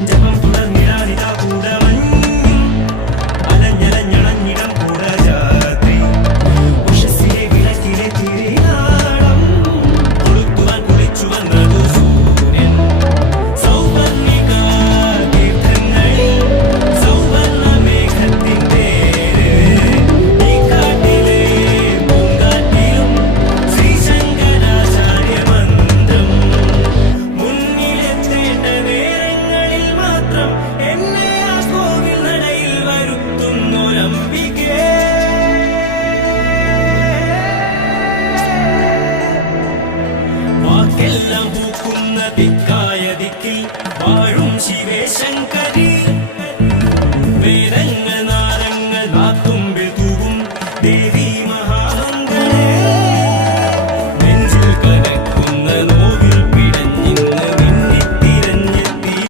ജപം തുടർന്നിടാനിതാ കൂടമഞ്ഞും അലഞ്ഞലഞ്ഞളഞ്ഞിടം കൂടജാത്രി ഉഷസ്സിലെ വിളക്കിലെ തിരിനാളം കൊളുത്തുവാൻ കുളിച്ചു വന്നതു സൂര്യൻ സൗവർണിക തീർത്ഥങ്ങളിൽ സൗവർണ മേഘത്തിൻ പേര് ഈ കാട്ടിലെ പൂങ്കാറ്റിലും ശ്രീശങ്കരാചാര്യ മന്ത്രം മുന്നിലെത്തേണ്ട നേരങ്ങളിൽ മാത്രം എന്നെ ആ കോവിൽ നടയിൽ വരുത്തുന്നൊരംബികേ വാക്കെല്ലാം പൂക്കുന്ന ദിക്കായ ദിക്കിൽ വാഴും ശിവേ ശങ്കരി